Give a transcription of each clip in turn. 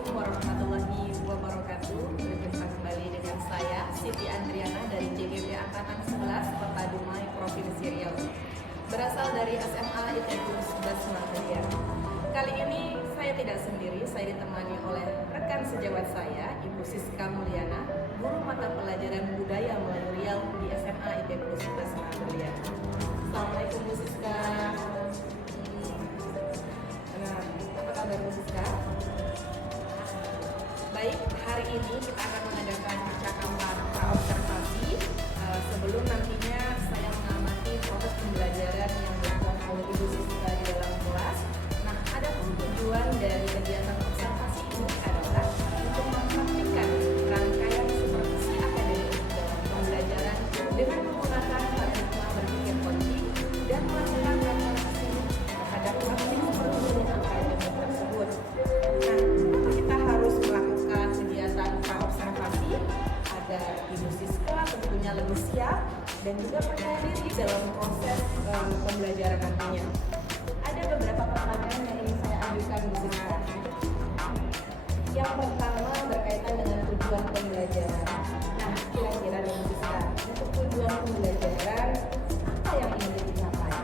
Assalamualaikum warahmatullahi wabarakatuh. Berjumpa kembali dengan saya Siti Andriana dari JGP Angkatan 11 Kota Dumai, Provinsi Riau. Berasal dari SMA ITB 11 Surabaya. Kali ini saya tidak sendiri, saya ditemani oleh rekan sejawat saya, Ibu Siska Mulyana, guru mata pelajaran budaya Melayu Riau di SMA ITB 11 Surabaya. Assalamualaikum Bu Siska. Apa kabar Bu Siska? Baik, hari ini kita akan mengadakan percakapan praobservasi sebelum nantinya saya mengamati proses pembelajaran yang dilakukan oleh Ibu Siska di dalam kelas. Nah, adapun tujuan dari kegiatan observasi ini adalah untuk mempraktikkan rangkaian supervisi akademik dalam pembelajaran dengan menggunakan paradigma berpikir kunci dan melakukan refleksi terhadap praktik supervisi akademik tersebut. Nah, kita harus melakukan kegiatan praobservasi agar Ibu Siska tentunya lebih siap dan juga percaya diri dalam proses pembelajaran nantinya. Ada beberapa pertanyaan yang ingin saya ajukan Bu Siska. Yang pertama berkaitan dengan tujuan pembelajaran. Nah, kira-kira nih Bu Siska, untuk tujuan pembelajaran apa yang ingin dicapai?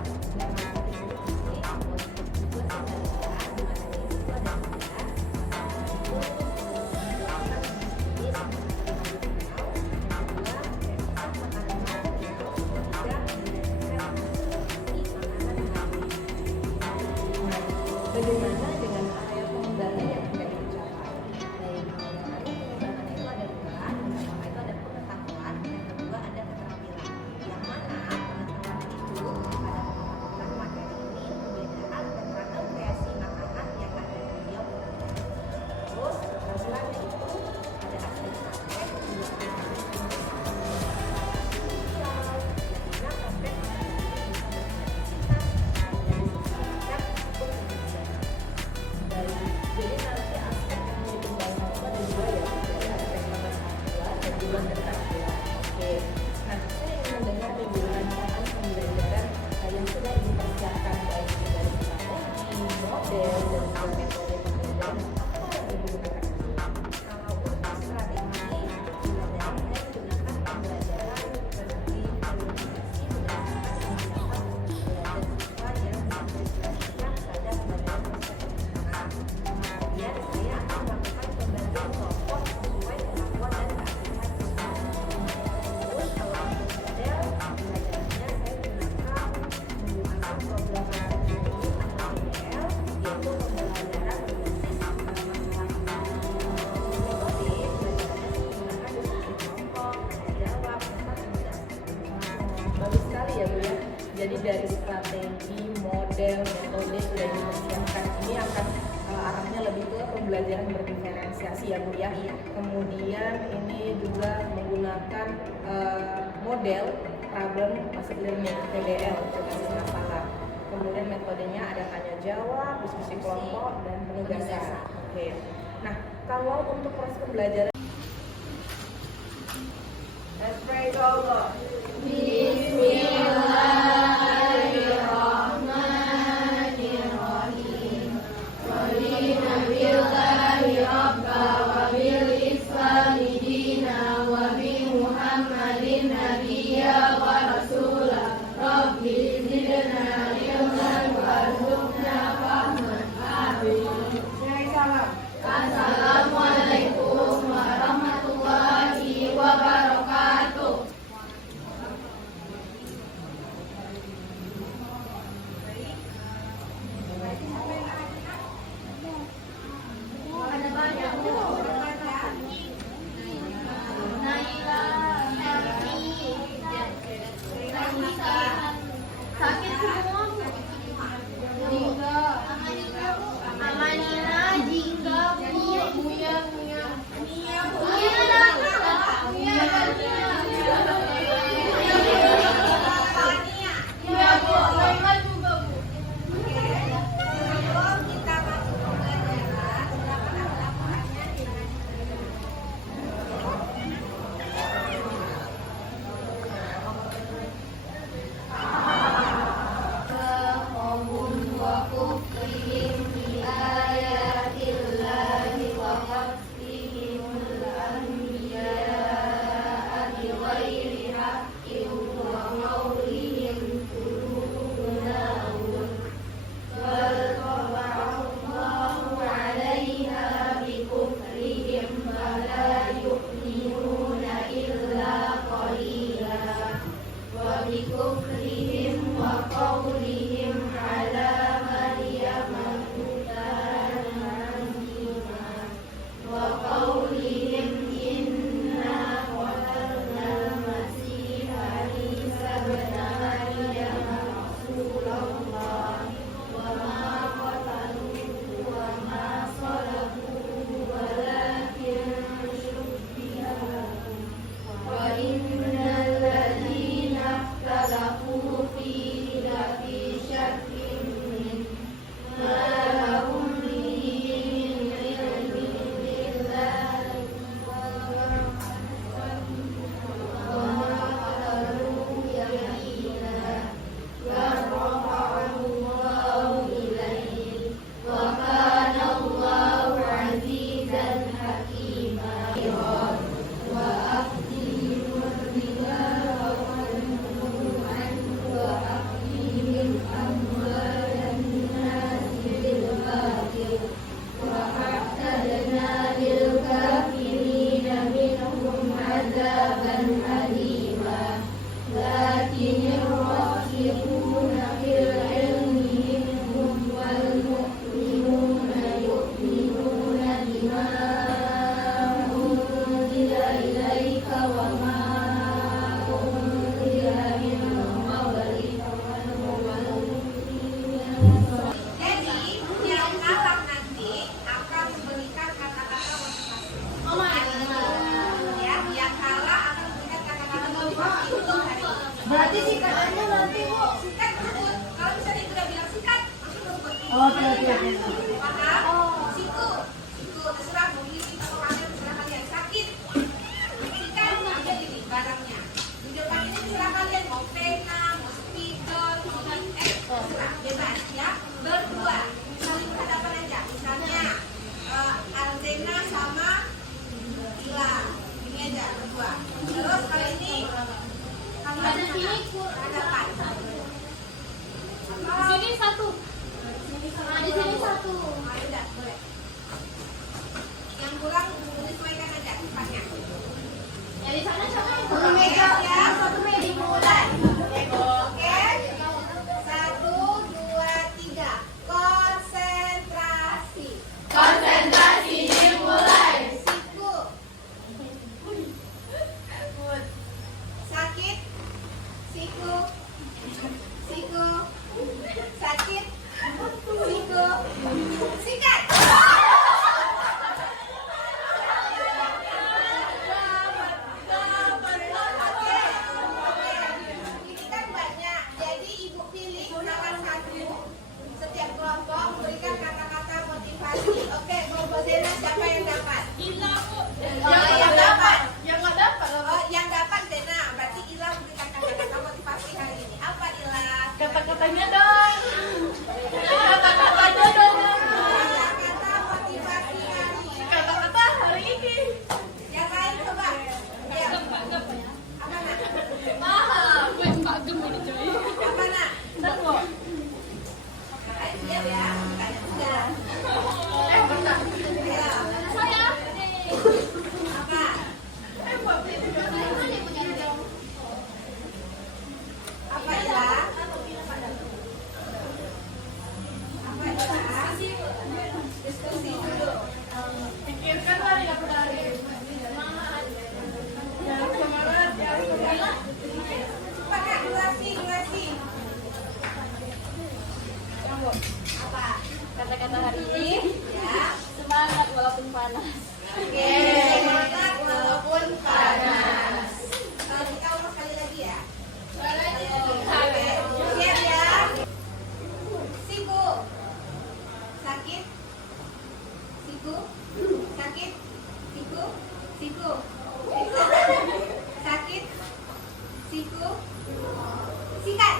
Bagaimana dengan area pengembangan yang hendak dicapai? Pengembangan itu ada dua, yang pertama itu ada pengetahuan, yang kedua ada keterampilan. Yang mana pengetahuan itu pada pengetahuan materi ini, perbedaan dan ragam kreasi makanan yang ada di Riau. Terus keterampilannya itu ada aspek-aspek dua sosial, dimana aspek bisa Jadi nanti aspek yang dikembangkan itu ada dua ya, dari aspek pengetahuan dan juga keterampilan. Oke, nah saya ingin mendengar nih Bu rancangan pembelajaran yang sudah dipersiapkan baik dari strategi, model, dan juga metode pembelajaran. Apa yang Ibu gunakan? Kalau untuk strategi pembelajaran saya menggunakan pembelajaran seperti filosofisi berdasarkan pendapat belajar siswa yang berdasarkan pada pembelajaran konsep penggunaan. Kemudian saya akan melakukan pembagian kelompok sesuai kemampuan dan keahlian siswa. Terus kalau untuk model pembelajarannya saya menggunakan program strategi atau PBL, yaitu pembelajaran berbasis masalah. Metode pembelajarannya menggunakan diskusi kelompok, tanya jawab, serta pembelajaran. Bagus sekali ya Bu ya. Jadi dari strategi, model, metode sudah dipersiapkan. Ini akan arahnya lebih ke pembelajaran berdiferensiasi ya Bu ya. Kemudian ini juga menggunakan model problem based learning (PBL) berbasis masalah. Kemudian metodenya ada tanya jawab, diskusi kelompok, dan penugasan. Oke. Nah, kalau untuk proses pembelajaran Let's pray to Allah. Assalamualaikum warahmatullahi wabarakatuh. عذابا أليما لكن الراسخون في العلم منهم والمؤمنون يؤمنون بما أنزل إليك وما أنزل من قبلك Jadi yang kalah nanti akan memberikan kata-kata motivasi. Ya, yang kalah akan memberikan kata-kata motivasi untuk hari ini. Berarti singkatannya nanti Bu. Sikat berebut. Kalau misalnya itu udah bilang sikat, langsung berebut. Oke. Paham? Siku, terserah mau gini atau kalian terserah kalian. Sakit, sikat ambil ini barangnya. Di depan ini terserah kalian mau pena, mau speaker, mau terserah bebas ya. Berdua, saling berhadapan aja. Misalnya Alzena sama Ila, ini aja berdua. Terus kali ini kalian berhadapan. Di sini satu. Di sini satu. Ayo udah, boleh. Yang kurang disesuaikan aja tempatnya. Ya di sana siapa yang Satu meja ya, satu meja dimulai. Oke. 1, 2, 3. Konsentrasi. Konsentrasi dimulai. Siku. Sakit. Siku. Siku. Sakit. Siku. Sikat. Ini kan banyak, jadi ibu pilih salah satu. Setiap kelompok memberikan kata-kata motivasi. Oke, kelompok Zena siapa yang dapat? Ila Bu. Yang dapat. Yang nggak dapat. Oh, yang dapat Zena. Berarti Ila memberikan kata-kata motivasi hari ini. Apa Ila? Kata-katanya dong. Kata-katanya dong. Kata-kata motivasi hari ini. Kata-kata hari ini. Yang lain coba. Ya. Apa nak? Mahal. Gue nggak gemuk ini coy. Apa nak? Tengok. Ayo siap ya. Tanya sudah. Benar. Ayo. Saya. Apa? Apa Ila? Apa Ila? Diskusi dulu. Pikirkan hari yang dari. Semangat. Jangan semangat. Jangan semangat. Cepat Kak, durasi. Apa? Kata-kata hari ini. Ya. Semangat walaupun panas. Oke. Semangat walaupun panas. Kita ulang sekali lagi ya. Oke. Siap ya. Siku. Sakit. Siku. Sakit. Siku. Siku. Siku. Sakit. Siku. Sikat.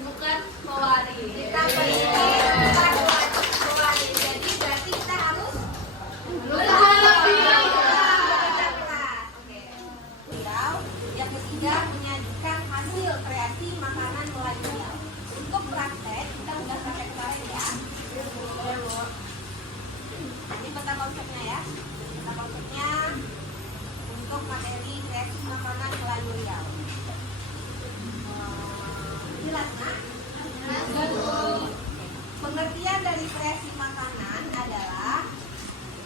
Bukan mewari. Kita beri bukan mewari. Jadi berarti kita harus yang ketiga, menyajikan hasil kreasi makanan Melayu Riau. Untuk praktek, kita udah praktek kemarin ya. Ini peta konsepnya ya. Peta konsepnya untuk materi kreasi makanan Melayu Riau. Jelas nak? Pengertian dari kreasi makanan adalah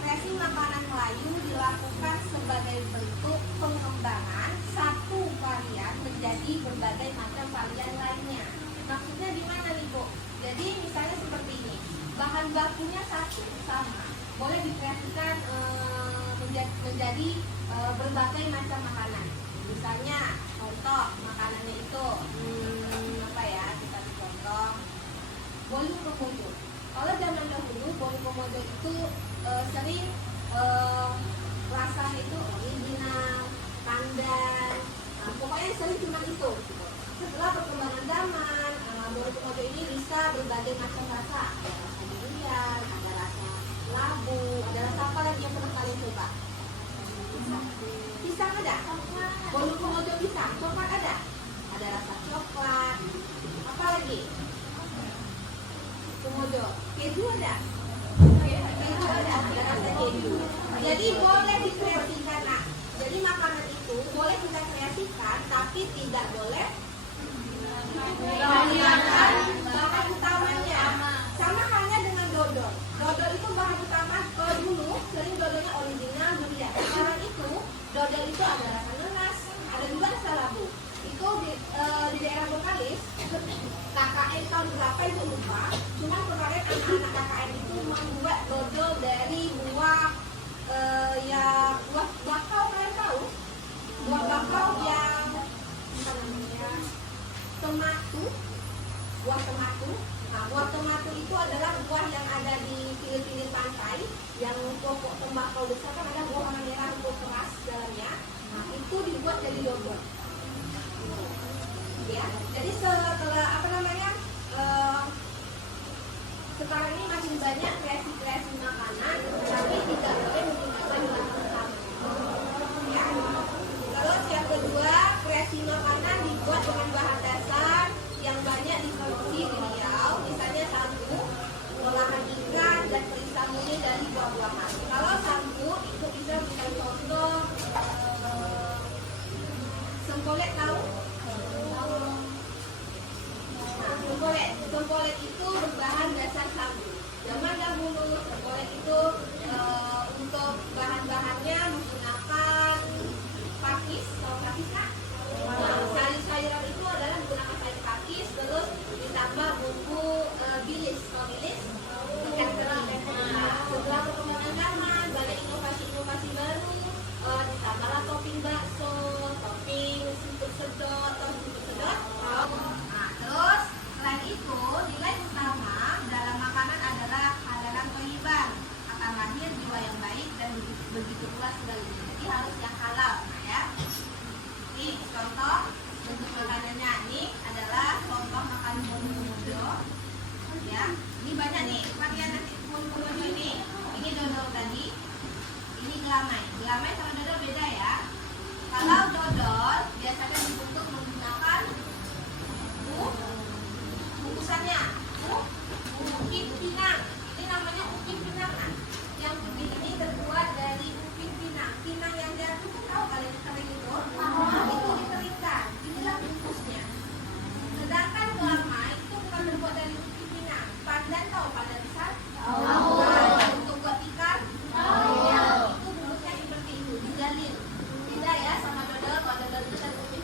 kreasi makanan Melayu dilakukan sebagai bentuk pengembangan satu varian menjadi berbagai macam varian lainnya. Maksudnya di mana nih Bu? Jadi misalnya seperti ini, bahan bakunya satu sama, boleh dikreasikan menjadi berbagai macam makanan. Misalnya, contoh makanannya itu apa ya? Kita contoh bolu komodo. Kalau zaman dahulu bolu komodo itu sering rasanya itu original, pandan, pokoknya sering cuma itu. Setelah perkembangan zaman, bolu komodo ini bisa berbagai macam rasa. Ada rasa durian, ada rasa labu, ada rasa apa lagi yang pernah kalian coba? Pisang ada? Bolu komodo pisang, coklat ada? Ada rasa coklat. Apa lagi? Komodo. Keju ada? Keju ada rasa keju. Jadi boleh dikreasikan. Nah, jadi makanan itu boleh kita kreasikan, tapi tidak boleh menghilangkan bahan utamanya. Sama halnya dengan dodol. Dodol itu bahan utama. Kalau dulu sering dodolnya original durian. Sekarang itu dodol itu ada rasa nanas, ada juga rasa labu. Itu di daerah Bengkalis, KKN tahun berapa itu lupa. Cuma kemarin anak-anak KKN itu membuat dodol dari buah buah bakau, kalian tahu? Buah bakau yang apa namanya? Tematu. Buah tematu. Nah, buah tematu itu adalah buah yang ada di pinggir-pinggir pantai, yang pokok tembakau besar kan ada buah warna merah rumput keras dalamnya. Nah, itu dibuat dari dodol. Ya, jadi setelah apa namanya? Sekarang ini makin banyak kreasi-kreasi makanan, tapi tidak boleh menggunakan bahan utama. Ya. Terus yang kedua, kreasi makanan dibuat dengan bahan dasar yang banyak diproduksi di Riau, misalnya sampu, olahan ikan, dan perisa murni dari buah-buahan. Kalau sampu itu bisa kita contoh sengkolet, tahu? Nah, sengkolet itu berbahan dasar sampu. Zaman dahulu sengkolet itu untuk bahan-bahannya menggunakan pakis, kalau pakis kan? Sayur-sayuran itu adalah menggunakan sayur pakis, terus ditambah bumbu bilis. Kalau bilis ikan teri. Nah, setelah perkembangan zaman banyak inovasi-inovasi baru, ditambahlah topping bakso, topping seafood sedot, Nah, terus selain itu nilai utama dalam makanan adalah halalan thayyiban, akan lahir jiwa yang baik dan begitu pula sebaliknya. Jadi harus yang halal, nah ya. Ini contoh bentuk makanannya, ini adalah contoh makan bolu komodo. Ya, ini banyak nih varian nasi bolu komodo ini. Ini dodol tadi, ini gelamai. Gelamai sama dodol beda ya. Kalau dodol biasanya dibentuk menggunakan bungkusannya ukit pinang. Ini namanya ukit pinang. Nah, yang putih ini terbuat dari ukit pinang. Pinang yang jatuh tuh tahu kalian kering itu? Itu dikeringkan. Inilah bungkusnya. Sedangkan gelamai itu bukan terbuat dari ukit pinang. Pandan tahu pandan besar? Untuk buat ikan? Itu bungkusnya seperti itu, dijalin. Beda ya sama dodol. Kalau dodol itu dari ukit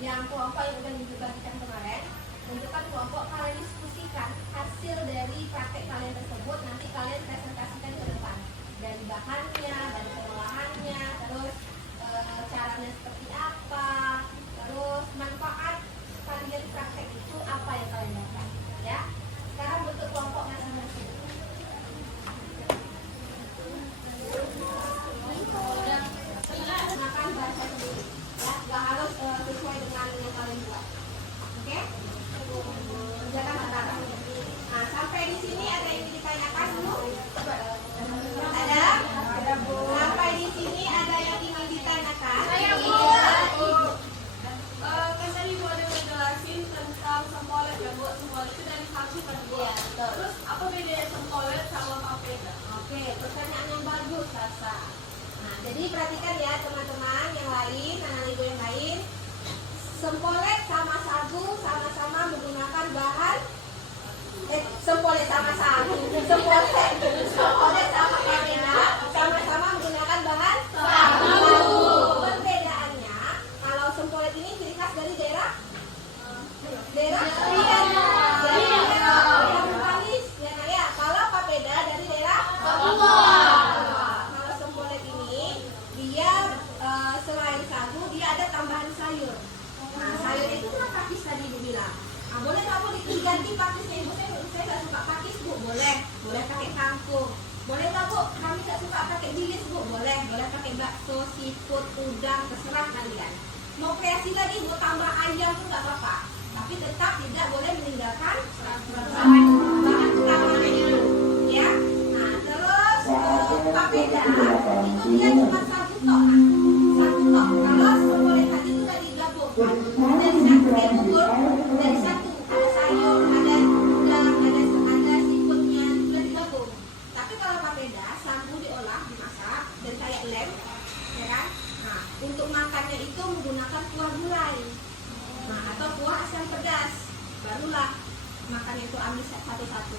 yang kelompok yang udah dibagikan kemarin, bentukan kelompok, kalian diskusikan hasil dari praktek kalian tersebut, nanti kalian presentasikan ke depan dari bahannya, dari pengolahannya, terus caranya seperti apa, terus manfaat kalian praktek itu apa yang kalian dapat, ya. Sekarang bentuk kelompok masing-masing. Gunakan bahasa sendiri, ya, nggak harus sesuai dengan yang kalian buat. Oke? Jangan antara. Nah, sampai di sini ada yang ditanyakan dulu? Ada? Sampai di sini ada yang ingin ditanyakan? Saya Bu. Kan tadi Bu ada ngejelasin tentang sempolet ya Bu, sempolet itu dari sagu kan Bu? Iya, betul. Terus apa bedanya sempolet sama papeda? Oke, pertanyaan yang bagus, Sasa. Nah, jadi perhatikan ya teman-teman yang lain, anak ibu yang lain. Sempolet sama sagu sama-sama menggunakan bahan sempolet sama sagu. Sempolet sama papeda sama-sama menggunakan bahan sagu. Perbedaannya, kalau sempolet ini ciri khas dari daerah yang manis, ya Nak ya. Kalau papeda dari daerah kalau sempolet ini dia selain sagu dia ada tambahan sayur. Nah, sayur itu kan pakis tadi Ibu bilang. Nah, boleh nggak Bu diganti pakisnya Ibu? Saya nggak suka pakis Bu, boleh pakai kangkung. Boleh nggak Bu? Kami nggak suka pakai bilis Bu, boleh pakai bakso, seafood, udang, terserah kalian. Mau kreasi lagi Bu, tambah ayam pun nggak apa-apa. Tapi tetap tidak boleh meninggalkan bahan utamanya itu, ya. Nah, terus papeda itu dia cuma satu tok. Kalau sempolet tadi itu udah digabungkan. Dari satu kayak bubur, dari satu ada sayur, ada udang, ada seafoodnya, sudah digabung. Tapi kalau papeda, sagu diolah, dimasak dan kayak lem, ya kan? Nah, untuk makannya itu menggunakan kuah gulai, nah atau kuah asam pedas, barulah makannya itu ambil satu-satu.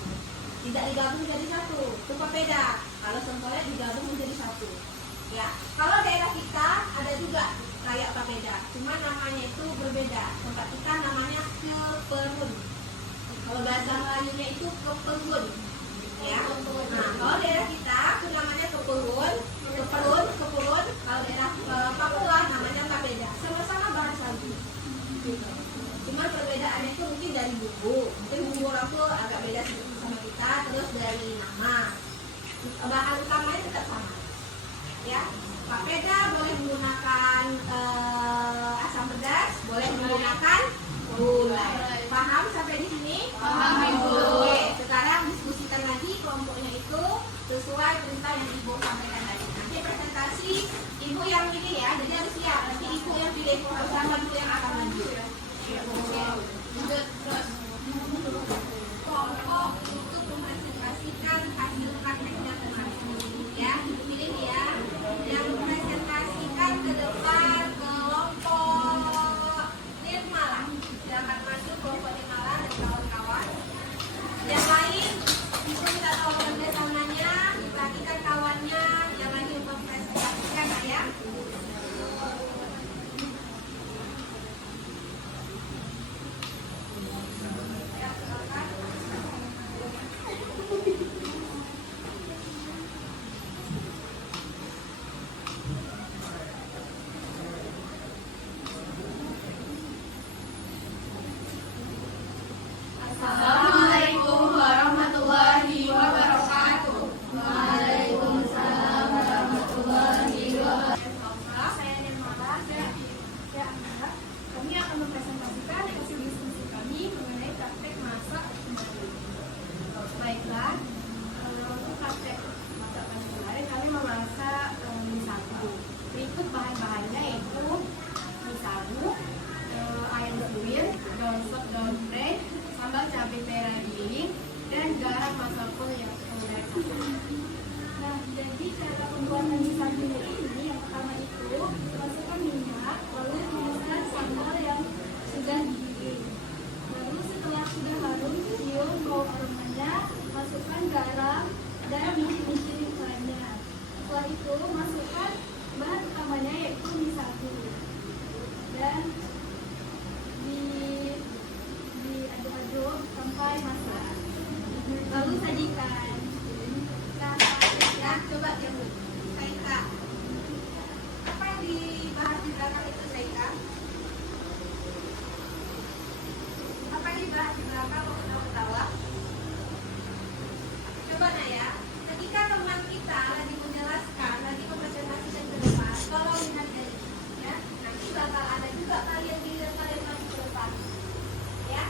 Tidak digabung jadi satu, itu papeda. Kalau sempolet digabung menjadi satu. Ya, kalau daerah kita ada juga kayak papeda, cuma namanya itu berbeda. Tempat kita namanya keperun. Kalau bahasa Melayunya itu keperun. Ya. Nah, kalau daerah kita itu namanya keperun. Kalau daerah Papua namanya papeda. Sama-sama bahan sagu. Cuma perbedaannya itu mungkin dari bumbu. Mungkin bumbu orang tuh agak beda sedikit sama kita. Terus dari nama. Bahan utamanya tetap sama. Ya, papeda boleh menggunakan asam pedas, boleh menggunakan gulai. Paham sampai di sini? Paham, Ibu. Oke, sekarang diskusikan lagi kelompoknya itu sesuai perintah yang Ibu sampaikan tadi. Nanti presentasi Ibu yang pilih ya, jadi harus siap. Nanti Ibu yang pilih bersama dulu yang akan maju. Kelompok untuk mempresentasikan hasil prakteknya kemarin. Ya, pilih ya. Yang presentasikan ke depan kelompok Nirmala. Silakan masuk kelompok Nirmala dan kawan-kawan. Yang lain, Ibu minta tolong kerjasamanya, diperhatikan kawannya, yang lagi mempresentasikan ya. Assalamualaikum warahmatullahi wabarakatuh. Waalaikumsalam warahmatullahi wabarakatuh. Saya Nirmala. Ya, kami akan mempresentasikan hasil diskusi kami mengenai praktek masak kembali. Baiklah, untuk praktek masak kembali kami memasak mie sagu. Berikut bahan-bahannya yaitu mie sagu, ayam suwir, daun sop, daun serai, sambal cabai merah giling, dan garam masako yang kemudian. Nah, jadi cara pembuatan mie sagu ini yang pertama itu masukkan minyak, lalu tumiskan sambal yang sudah digiling. Lalu setelah sudah harum, cium bau aromanya, masukkan garam dan biji-biji lainnya. Setelah itu masukkan bahan utamanya yaitu mie sagu. Dan Ibu sajikan. Ya, coba Ibu. Saika. Apa yang dibahas di belakang itu, Saika? Apa yang dibahas di belakang kok ketawa-ketawa? Coba Naya, ketika teman kita lagi menjelaskan, lagi mempresentasikan ke depan, kalau lihat dari ya, nanti bakal ada juga kalian giliran kalian maju ke depan. Ya,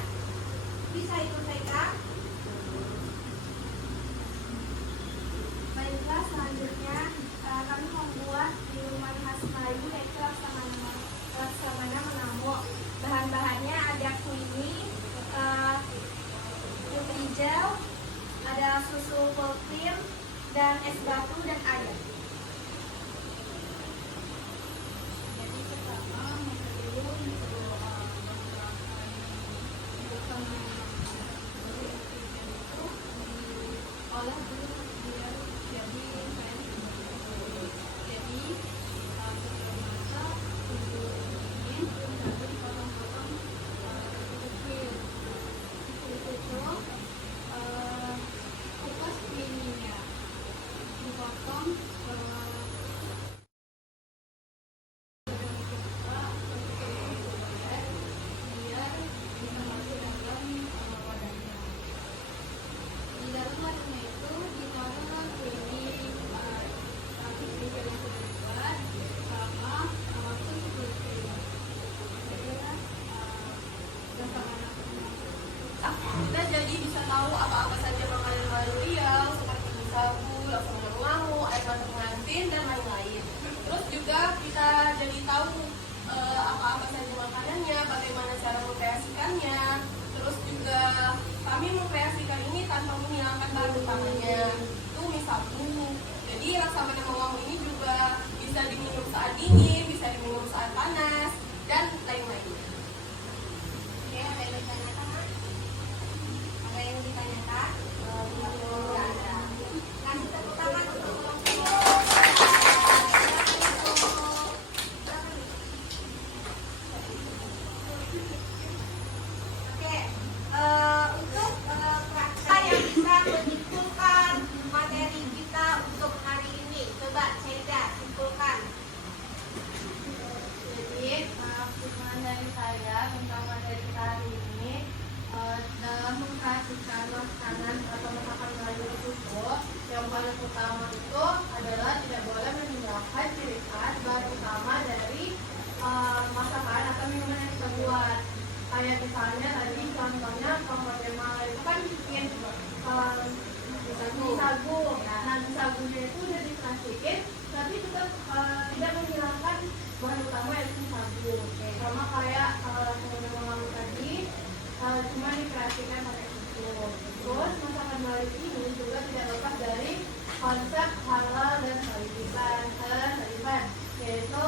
bisa itu Saika? Baiklah, selanjutnya kami membuat minuman khas Melayu yaitu Laksamana Menamuk. Bahan-bahannya ada kunyit, putri gel, ada susu full cream, dan es batu dan air. Jadi pertama olah dulu biar jadi kayak jadi setelah masak ini lalu dipotong-potong kecil itu kupas ininya dipotong biar bisa masuk dalam wadahnya. Di dalam wadahnya itu ditaruhlah kunyit, tapi yang sudah dibuat sama susu krim. Itulah Laksamana Menamuk. Kita jadi bisa tahu apa-apa saja makanan Melayu Riau seperti sagu, laksamana mengamuk, air mata pengantin dan lain-lain. Terus juga kita jadi tahu apa-apa saja makanannya, bagaimana cara mengkreasikannya. Terus juga kami mengkreasikan ini tanpa menghilangkan bahan utamanya, itu mie sagu. Jadi laksamana mengamuk ini juga bisa diminum saat dingin, bisa diminum saat panas dan lain-lain. Oke, ada yang ditanyakan, Mak? Ada yang ditanyakan? Tidak ada. Kasih tepuk tangan untuk Oke, untuk praktek yang bisa menyimpulkan materi kita untuk hari ini, coba Ceda simpulkan. Jadi, kesimpulan dari saya tentang materi kita hari ini dalam mengkreasikan makanan atau masakan Melayu itu yang paling utama itu adalah tidak boleh meninggalkan ciri khas bahan utama dari masakan atau minuman yang kita buat. Kayak misalnya tadi contohnya komponen Melayu itu kan bikin sagu. Nah, di sagunya itu udah diplastikin, tapi tetap tidak menghilangkan bahan utama yaitu sagu. Sama kayak komponen Melayu tadi cuma dikreasikan pakai susu. Terus masakan Melayu ini juga tidak lepas dari konsep halal dan saliban, yaitu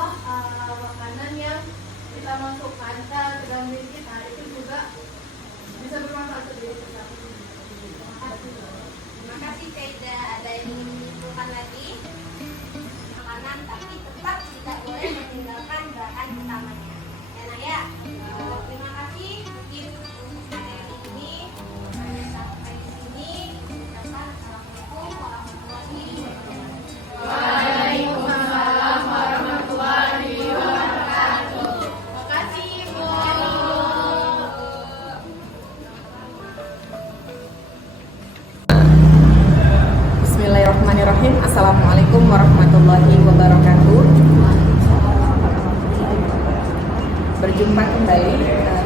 makanan yang kita masukkan ke dalam diri kita itu juga bisa bermanfaat untuk diri kita. Terima kasih. Terima kasih Ceda. Ada yang ingin menyimpulkan lagi? Makanan tapi tetap tidak boleh meninggalkan bahan utamanya. Ya Naya, terima kasih mungkin untuk materi ini. Sampai di sini. Assalamualaikum warahmatullahi wabarakatuh. Waalaikumsalam warahmatullahi wabarakatuh. Makasih Ibu. Bismillahirrahmanirrahim. Assalamualaikum warahmatullahi wabarakatuh. Berjumpa kembali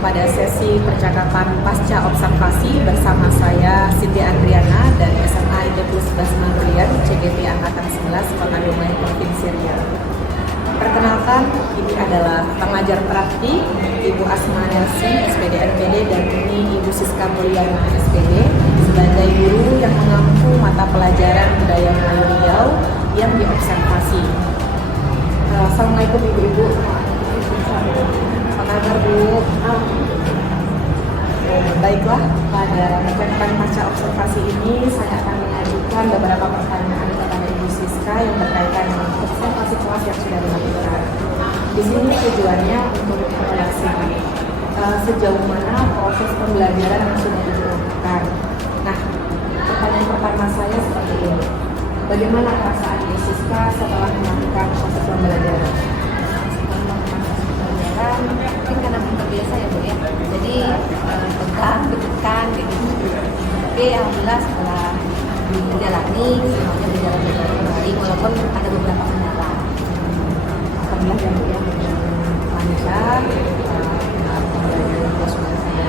pada sesi percakapan pasca observasi bersama saya Siti Andriana dari SMA IT Plus Basma Brilian CGP Angkatan 11 Kota Dumai Provinsi Riau. Perkenalkan, ini adalah pengajar praktik Ibu Asma Nelsi SPD NPD dan ini Ibu Siska Mulyana SPD sebagai guru yang mengampu mata pelajaran budaya Melayu Riau yang diobservasi. Assalamualaikum Ibu-Ibu. Apa kabar Bu? Baiklah, pada percakapan pasca observasi ini saya akan mengajukan beberapa pertanyaan kepada Ibu Siska yang berkaitan dengan observasi kelas yang sudah dilakukan. Di sini tujuannya untuk menjelaskan sejauh mana proses pembelajaran yang sudah dilakukan. Nah, pertanyaan bagaimana perasaan Ibu Siska setelah melakukan proses pembelajaran? Setelah melakukan proses pembelajaran, mungkin karena belum terbiasa ya Bu ya, jadi tegang, deg-degan kayak gitu. Tapi alhamdulillah setelah dijalani semuanya berjalan dengan baik walaupun ada beberapa kendala. Alhamdulillah ya Bu ya, lancar. Pembelajaran juga sudah saya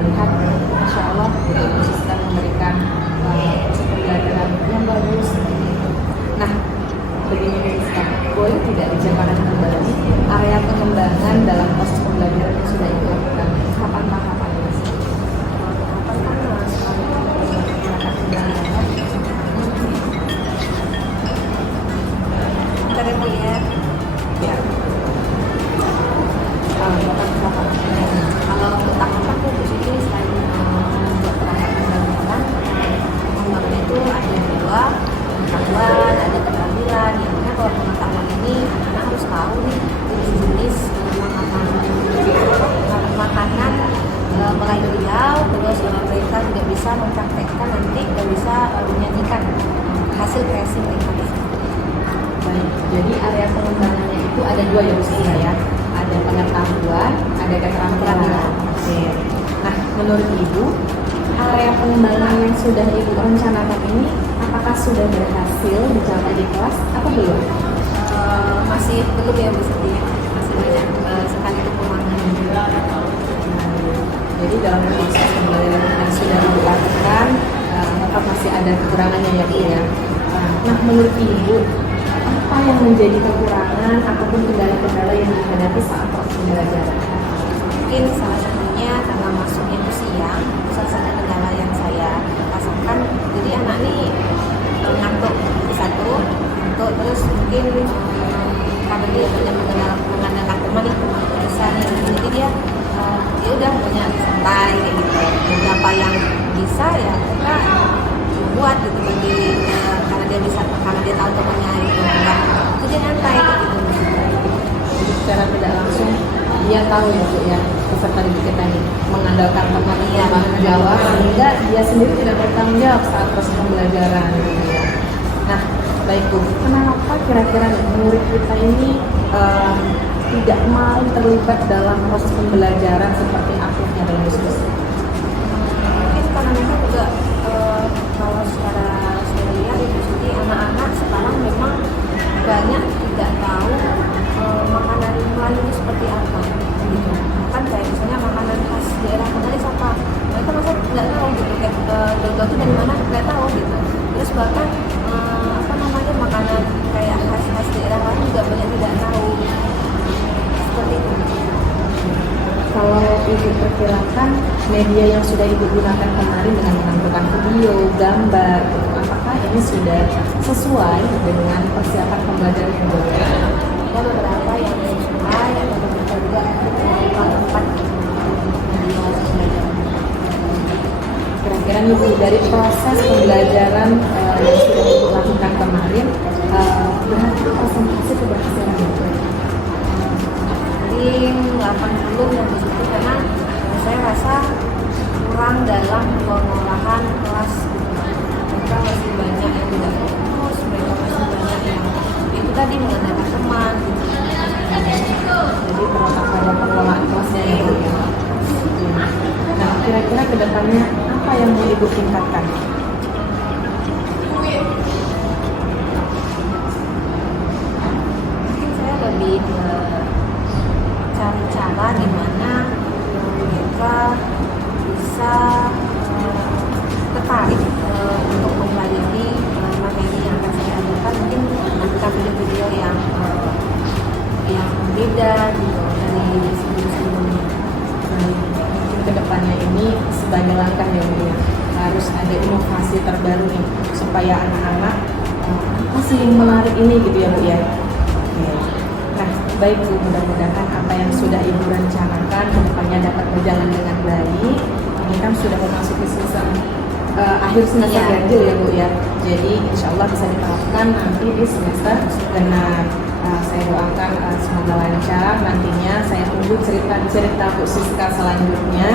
lihat, Masya Allah, Ibu Siska memberikan proses pembelajaran yang bagus. Nah, begini Ibu Siska, boleh tidak dijabarkan kembali area pengembangan dalam proses pembelajaran yang sudah Ibu lakukan? Tahapan-tahapannya Mas? Tahapan kan selalu menggunakan kendala. Bentar ya Bu ya. Ya. Kalau untuk tahapan tuh di sini selain membuat perangkat pembelajaran, pengembangannya itu ada dua, pengetahuan, ada keterampilan. Yang mana kalau pengetahuan ini anak-anak harus tahu nih jenis-jenis makanan mulai beliau, terus mereka juga bisa mempraktekkan nanti dan bisa menyanyikan hasil kreasi mereka. Baik, jadi area pengembangannya itu ada dua ya Bu Siska ya. Ada pengetahuan, ada keterampilan. Oke. Nah, menurut Ibu, area pengembangan yang sudah Ibu rencanakan ini apakah sudah berhasil dicapai di kelas atau belum? Masih belum ya Bu Siti, masih banyak sekali kekurangan. Jadi dalam proses pembelajaran yang sudah Ibu lakukan, tetap masih ada kekurangannya ya Bu ya. Nah, menurut Ibu, apa yang menjadi kekurangan ataupun kendala-kendala yang dihadapi saat proses pembelajaran? Mungkin salah satunya karena masuknya itu siang, salah satu kendala yang saya rasakan. Jadi anak ini ngantuk satu, ngantuk terus mungkin karena dia banyak mengandalkan teman itu bisa nih, jadi dia ya udah banyak santai kayak gitu. Beberapa yang bisa ya kita buat gitu bagi karena dia bisa, karena dia tahu temannya itu enggak, itu dia nyantai kayak gitu. Jadi secara tidak langsung dia tahu ya Bu ya, peserta didik kita ini mengandalkan teman yang menjawab sehingga dia sendiri tidak bertanggung jawab saat proses pembelajaran gitu ya. Nah, baik Bu, kenapa kira-kira murid kita ini tidak mau terlibat dalam proses pembelajaran seperti aktifnya dalam diskusi? Mungkin karena mereka juga kalau secara saya lihat jadi anak-anak sekarang memang banyak tidak tahu makanan Melayu itu seperti apa gitu. Kan kayak misalnya makanan khas daerah Betawi apa, mereka masa nggak tahu gitu, kayak dodol itu dari mana nggak tahu gitu. Terus bahkan apa namanya makanan kayak khas daerah lain juga banyak tidak tahu seperti itu. Kalau Ibu perkirakan media yang sudah Ibu gunakan kemarin dengan menampilkan video, gambar, apakah ini sudah sesuai dengan persiapan pembelajaran yang berbeda? Ada beberapa yang sesuai, ada beberapa juga tempat Kira-kira Ibu dari proses pembelajaran yang sudah Ibu lakukan kemarin, berarti presentasi keberhasilan Ibu? paling 80 yang disitu karena saya rasa kurang dalam pengolahan kelas gitu. Mereka masih banyak yang tidak fokus, mereka masih banyak yang itu tadi mengandalkan teman gitu. Jadi terletak pada pengelolaan kelasnya ya Bu ya. Nah, kira-kira kedepannya apa yang mau Ibu tingkatkan? Mungkin saya lebih cari cara gimana mereka bisa tertarik untuk mempelajari materi yang akan saya ajarkan. Mungkin membuka video-video yang beda gitu dari sebelum-sebelumnya. Mungkin kedepannya ini sebagai langkah ya Bu ya, harus ada inovasi terbaru nih supaya anak-anak masih menarik ini gitu ya Bu ya. Nah, baik Bu, mudah-mudahan apa yang sudah Ibu rencanakan kedepannya dapat berjalan dengan baik. Ini kan sudah memasuki akhir semester ganjil ya Bu ya. Jadi insya Allah bisa diterapkan nanti di semester genap. Saya doakan semoga lancar nantinya. Saya tunggu cerita Bu Siska selanjutnya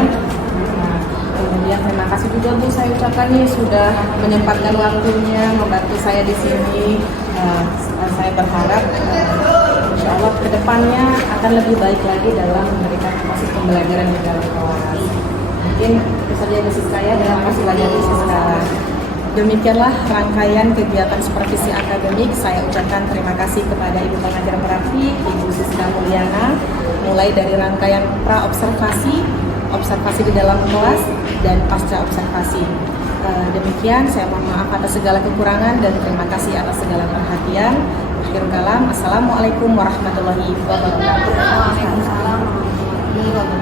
Nah, kemudian terima kasih juga Bu saya ucapkan nih sudah menyempatkan waktunya membantu saya di sini. Saya berharap insya Allah kedepannya akan lebih baik lagi dalam memberikan proses pembelajaran di dalam kelas. Mungkin itu saja dari saya dalam proses belajar di sekarang. Demikianlah rangkaian kegiatan supervisi akademik. Saya ucapkan terima kasih kepada Ibu Pengajar Praktik, Ibu Siska Mulyana, mulai dari rangkaian pra-observasi, observasi di dalam kelas, dan pasca observasi. Demikian, saya mohon maaf atas segala kekurangan dan terima kasih atas segala perhatian. Akhirul kalam, Assalamualaikum warahmatullahi wabarakatuh. Waalaikumsalam warahmatullahi wabarakatuh.